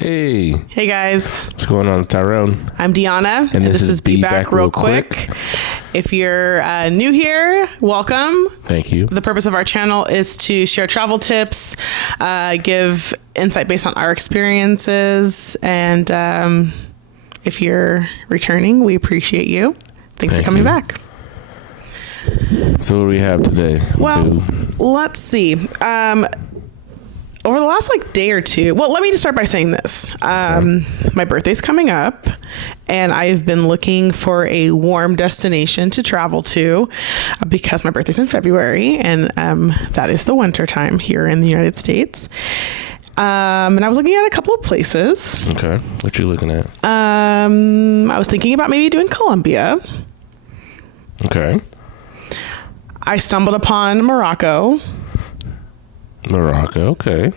Hey. Hey guys. What's going on, Tyrone? I'm Dionna. And this is Be Back Real Quick. If you're new here, welcome. Thank you. The purpose of our channel is to share travel tips, give insight based on our experiences, and if you're returning, we appreciate you. Thanks for coming back. So what do we have today? Well, let's see. Over the last day or two, well, let me just start by saying this. My birthday's coming up, and I've been looking for a warm destination to travel to because my birthday's in February, and that is the winter time here in the United States. And I was looking at a couple of places. Okay. What you looking at? I was thinking about maybe doing Colombia. Okay. I stumbled upon Morocco. Morocco, okay.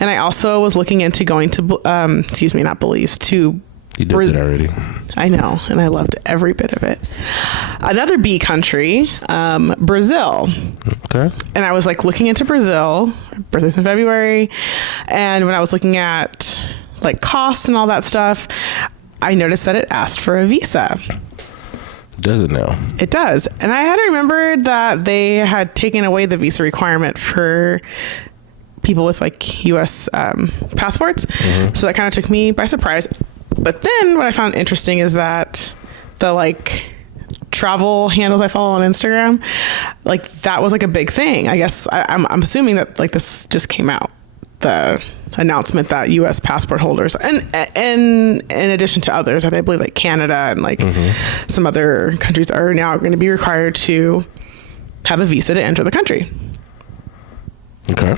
And I also was looking into going to, not Belize, to... You did that already. I know, and I loved every bit of it. Another B country, Brazil. Okay. And I was looking into Brazil. Birthday's in February. And when I was looking at costs and all that stuff, I noticed that it asked for a visa. Does it now? It does. And I had remembered that they had taken away the visa requirement for people with U.S. passports. Mm-hmm. So that kind of took me by surprise. But then what I found interesting is that the travel handles I follow on Instagram, that was a big thing. I guess I'm assuming that this just came out. The announcement that U.S. passport holders and in addition to others, I believe Canada and some other countries are now going to be required to have a visa to enter the country. Okay.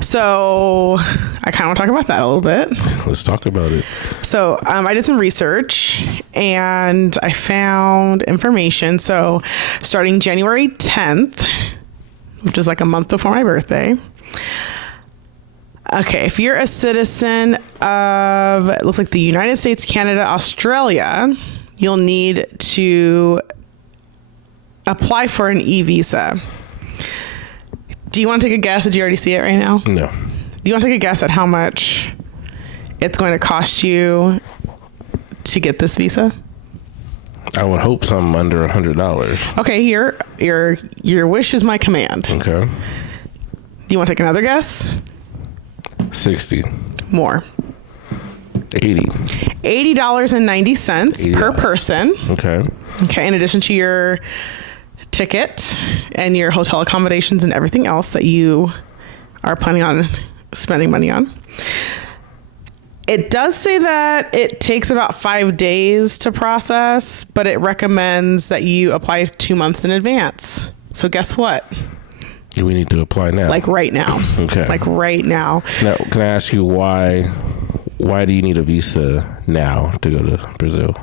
So I kind of want to talk about that a little bit. Let's talk about it. So I did some research and I found information. So starting January 10th, which is a month before my birthday. Okay, if you're a citizen of, it looks like the United States, Canada, Australia, you'll need to apply for an e-visa. Do you want to take a guess? Did you already see it right now? No. Do you want to take a guess at how much it's going to cost you to get this visa? I would hope something under $100. Okay, your wish is my command. Okay. Do you want to take another guess? 60. More. 80. $80.90 per person. Okay. Okay, in addition to your ticket and your hotel accommodations and everything else that you are planning on spending money on. It does say that it takes about 5 days to process, but it recommends that you apply 2 months in advance. So guess what? We need to apply now. Right now. Okay. Right now. Now, can I ask you why do you need a visa now to go to Brazil?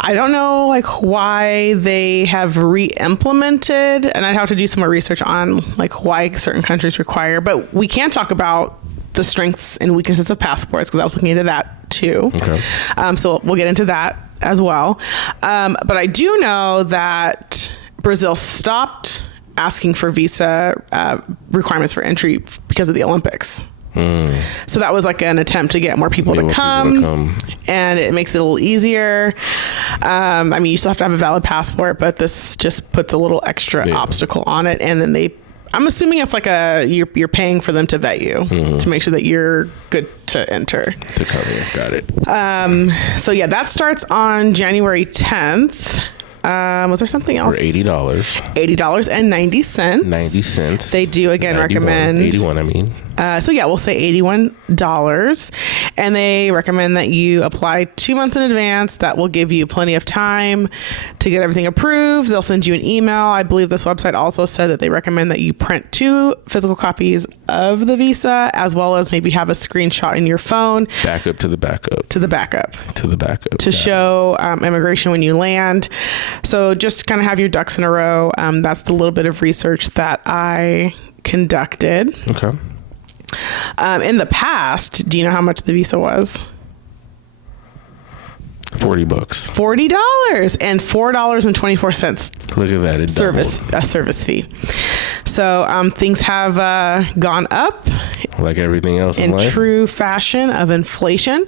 I don't know why they have re-implemented, and I'd have to do some more research on why certain countries require, but we can talk about the strengths and weaknesses of passports because I was looking into that too. Okay. So we'll get into that as well. But I do know that Brazil stopped asking for visa requirements for entry because of the Olympics. So that was an attempt to get more people to come, and it makes it a little easier. You still have to have a valid passport, but this just puts a little extra obstacle on it. And then I'm assuming it's you're paying for them to vet you to make sure that you're good to enter. To come here, got it. So yeah, that starts on January 10th. Was there something else? For $80. $80.90. 90 cents. They do again recommend 81. So yeah, we'll say $81, and they recommend that you apply 2 months in advance. That will give you plenty of time to get everything approved. They'll send you an email. I believe this website also said that they recommend that you print 2 physical copies of the visa, as well as maybe have a screenshot in your phone. Backup to the backup. To the backup. To the backup. To show immigration when you land. So just kind of have your ducks in a row. That's the little bit of research that I conducted. Okay. In the past, do you know how much the visa was? $40. $40 and $4.24 Look at that. It service fee. So things have gone up like everything else in life. True fashion of inflation.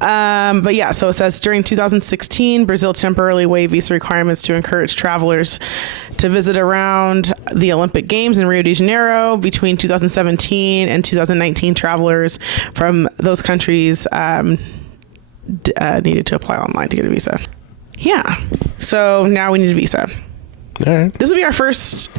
But yeah, so it says during 2016, Brazil temporarily waived visa requirements to encourage travelers to visit around the Olympic Games in Rio de Janeiro. Between 2017 and 2019, travelers from those countries needed to apply online to get a visa. Yeah. So now we need a visa. All right. This will be our first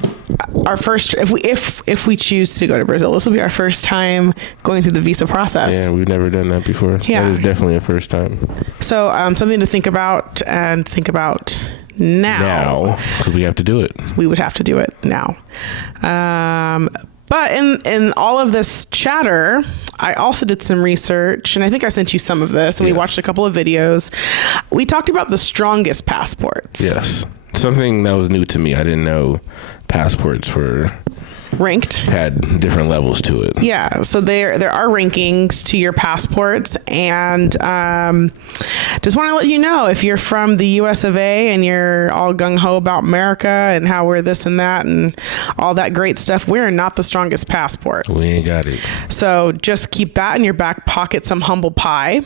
if we choose to go to Brazil. This will be our first time going through the visa process. Yeah, we've never done that before. Yeah. That is definitely a first time. So something to think about now. Because we have to do it. We would have to do it now. But in all of this chatter, I also did some research, and I think I sent you some of this, and we watched a couple of videos. We talked about the strongest passports. Yes. Something that was new to me. I didn't know passports were ranked, had different levels to it. Yeah, so there are rankings to your passports, and just want to let you know, if you're from the US of A and you're all gung-ho about America and how we're this and that and all that great stuff, we're not the strongest passport. We ain't got it. So just keep that in your back pocket, some humble pie.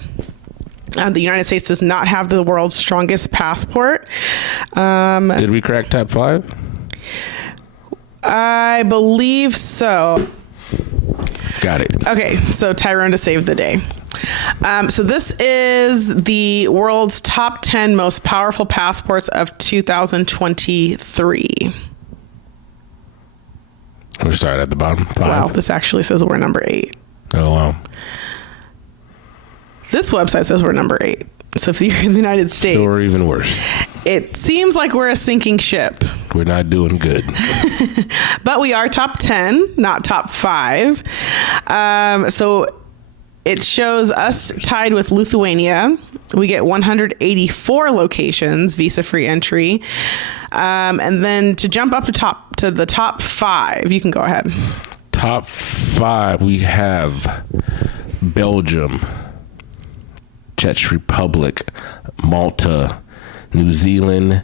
The United States does not have the world's strongest passport. Did we crack top 5? I believe so. Got it. Okay, so Tyrone to save the day. So this is the world's top 10 most powerful passports of 2023. We'll start at the bottom. 5. Wow, this actually says we're number 8. Oh, wow. This website says we're number 8. So if you're in the United States... So we're even worse. It seems like we're a sinking ship. We're not doing good. But we are top 10, not top 5. So it shows us tied with Lithuania. We get 184 locations, visa-free entry. And then to jump up to the top 5, you can go ahead. Top 5, we have Belgium, Czech Republic, Malta, New Zealand,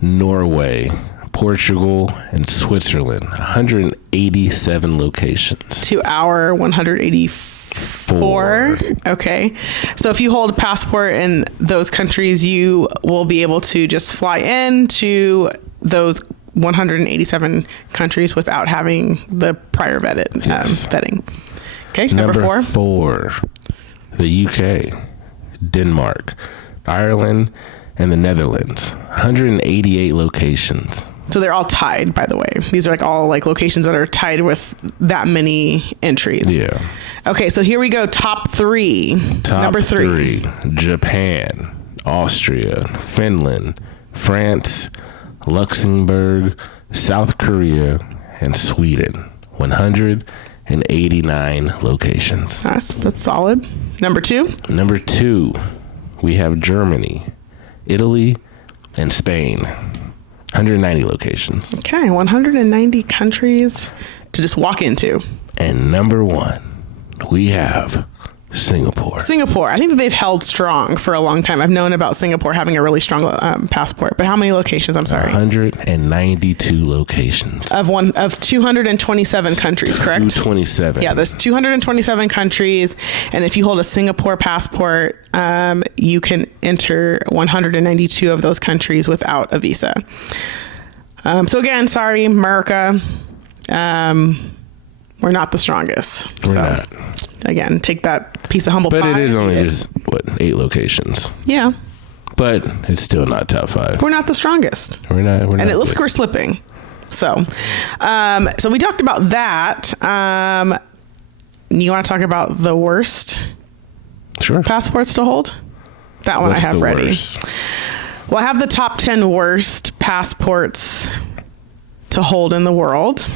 Norway, Portugal, and Switzerland. 187 locations. To our 184. Okay. So if you hold a passport in those countries, you will be able to just fly into those 187 countries without having the prior vetting. Okay. Number 4, the UK, Denmark, Ireland, and the Netherlands. 188 locations. So they're all tied, by the way. These are all locations that are tied with that many entries. Yeah. Okay, so here we go. Top 3. Number 3. Japan, Austria, Finland, France, Luxembourg, South Korea, and Sweden. 189 locations. That's solid. Number 2. Number 2, we have Germany, Italy, and Spain. 190 locations. Okay, 190 countries to just walk into. And number 1, we have Singapore. I think that they've held strong for a long time. I've known about Singapore having a really strong passport. But how many locations? I'm sorry. 192 locations. Of 227 countries, correct? 227. Yeah, there's 227 countries. And if you hold a Singapore passport, you can enter 192 of those countries without a visa. So again, sorry, America. We're not the strongest. We're not. Again, take that piece of humble pie. But it is only just, 8 locations. Yeah. But it's still not top 5. We're not the strongest. We're not. And it looks like we're slipping. So we talked about that. You want to talk about the worst passports to hold? That one I have ready. Worst? Well, I have the top 10 worst passports to hold in the world.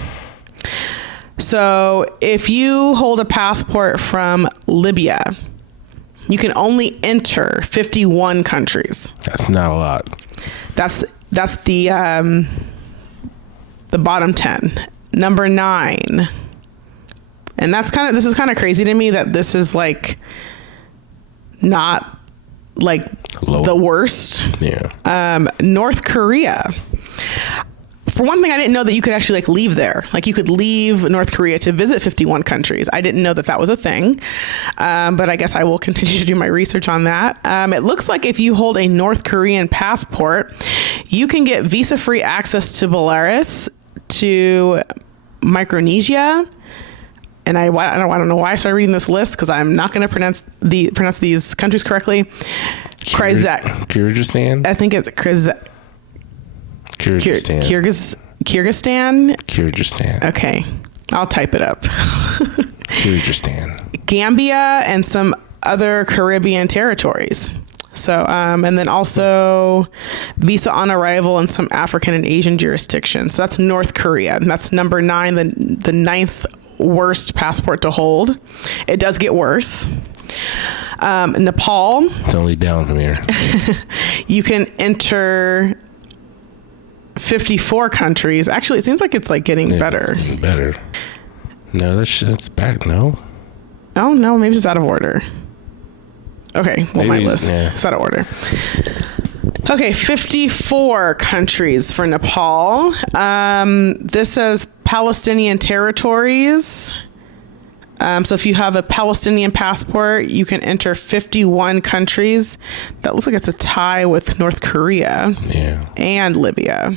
So if you hold a passport from Libya, you can only enter 51 countries. That's not a lot. That's the bottom 10. Number 9. And this is kind of crazy to me that this is not Low. the worst. Yeah. North Korea. For one thing, I didn't know that you could actually like leave there. Like you could leave North Korea to visit 51 countries. I didn't know that that was a thing. But I guess I will continue to do my research on that. It looks like if you hold a North Korean passport, you can get visa-free access to Belarus, to Micronesia. And I don't know why I started reading this list because I'm not going to pronounce these countries correctly. Kyrgyzstan? I think it's Kyrgyzstan. Kyrgyzstan. Okay. I'll type it up. Kyrgyzstan. Gambia and some other Caribbean territories. So, and then also visa on arrival in some African and Asian jurisdictions. So that's North Korea. And that's number 9, the 9th worst passport to hold. It does get worse. Nepal. It's only down from here. You can enter 54 countries. Actually, it seems like it's like getting better. Better. No, that's back. No. Oh no, maybe it's out of order. Okay, well, my list is out of order. Okay, 54 countries for Nepal. This says Palestinian territories. So if you have a Palestinian passport, you can enter 51 countries. That looks like it's a tie with North Korea and Libya.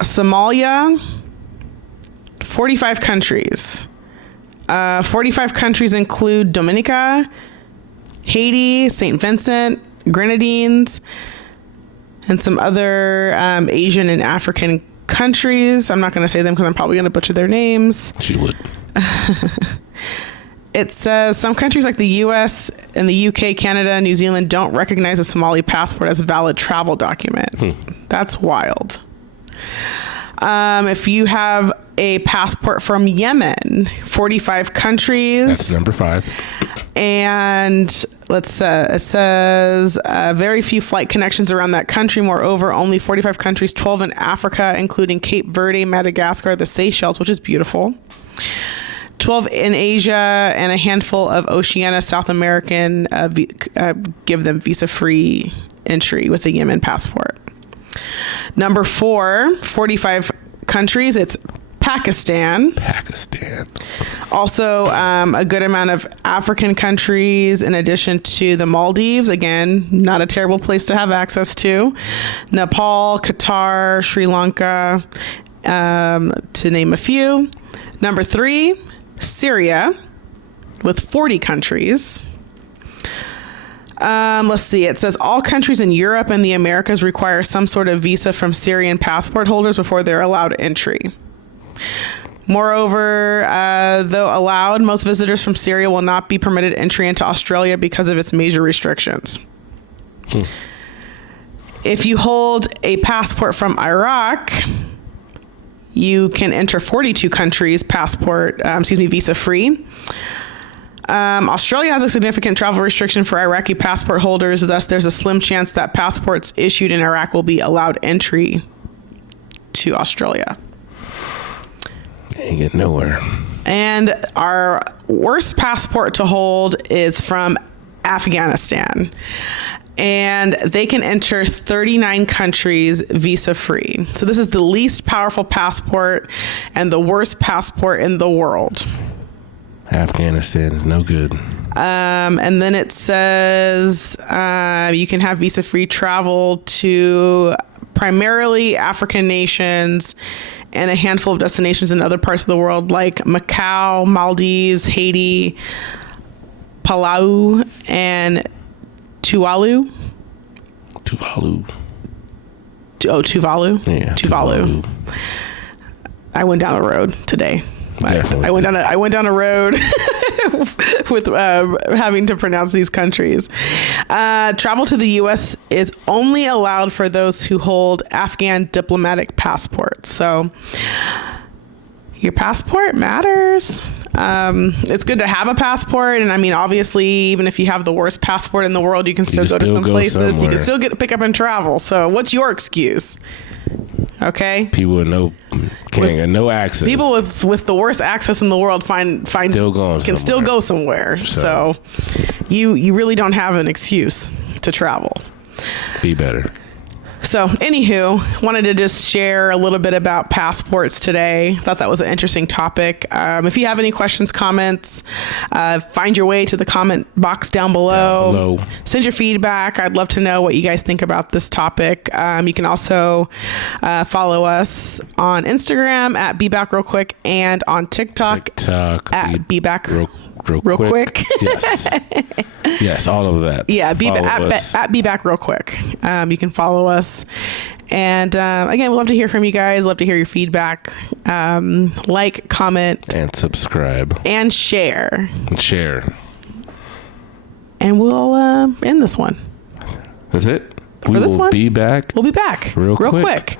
Somalia, 45 countries. 45 countries include Dominica, Haiti, St. Vincent, Grenadines, and some other Asian and African countries. I'm not going to say them because I'm probably going to butcher their names. She would. It says some countries like the US and the UK, Canada, and New Zealand don't recognize a Somali passport as a valid travel document. That's wild. If you have a passport from Yemen, 45 countries. That's number 5. And it says very few flight connections around that country. Moreover, only 45 countries, 12 in Africa, including Cape Verde, Madagascar, the Seychelles, which is beautiful. 12 in Asia, and a handful of Oceania, South American, give them visa-free entry with a Yemen passport. Number 4, 45 countries. It's Pakistan. Also, a good amount of African countries in addition to the Maldives. Again, not a terrible place to have access to. Nepal, Qatar, Sri Lanka, to name a few. Number 3, Syria, with 40 countries. Let's see. It says all countries in Europe and the Americas require some sort of visa from Syrian passport holders before they're allowed entry. Moreover, though allowed, most visitors from Syria will not be permitted entry into Australia because of its major restrictions. If you hold a passport from Iraq, you can enter 42 countries visa free. Australia has a significant travel restriction for Iraqi passport holders. Thus, there's a slim chance that passports issued in Iraq will be allowed entry to Australia. Ain't get nowhere. And our worst passport to hold is from Afghanistan. And they can enter 39 countries visa-free. So this is the least powerful passport and the worst passport in the world. Afghanistan is no good. And then it says you can have visa-free travel to primarily African nations and a handful of destinations in other parts of the world like Macau, Maldives, Haiti, Palau, and Tuvalu. Tuvalu. Yeah, Tuvalu. I went down a road today. I went down a road with having to pronounce these countries. Travel to the U.S. is only allowed for those who hold Afghan diplomatic passports. So your passport matters. It's good to have a passport. And I mean, obviously, even if you have the worst passport in the world, you can still go to some places. You can still pick up and travel. So what's your excuse? Okay. People with no access. People with the worst access in the world find still going can somewhere. still go somewhere. So you really don't have an excuse to travel. Be better. So, anywho, wanted to just share a little bit about passports today. Thought that was an interesting topic. If you have any questions, comments, find your way to the comment box down below. Send your feedback. I'd love to know what you guys think about this topic. You can also follow us on Instagram at Be Back Real Quick and on TikTok at Be Back Real quick. Yes. Yes, all of that. Yeah, at Be Back Real Quick. You can follow us. And again, we'd love to hear from you guys. Love to hear your feedback. Like, comment. And subscribe. And share. And we'll end this one. That's it. For this one? Be back. We'll be back. Real quick.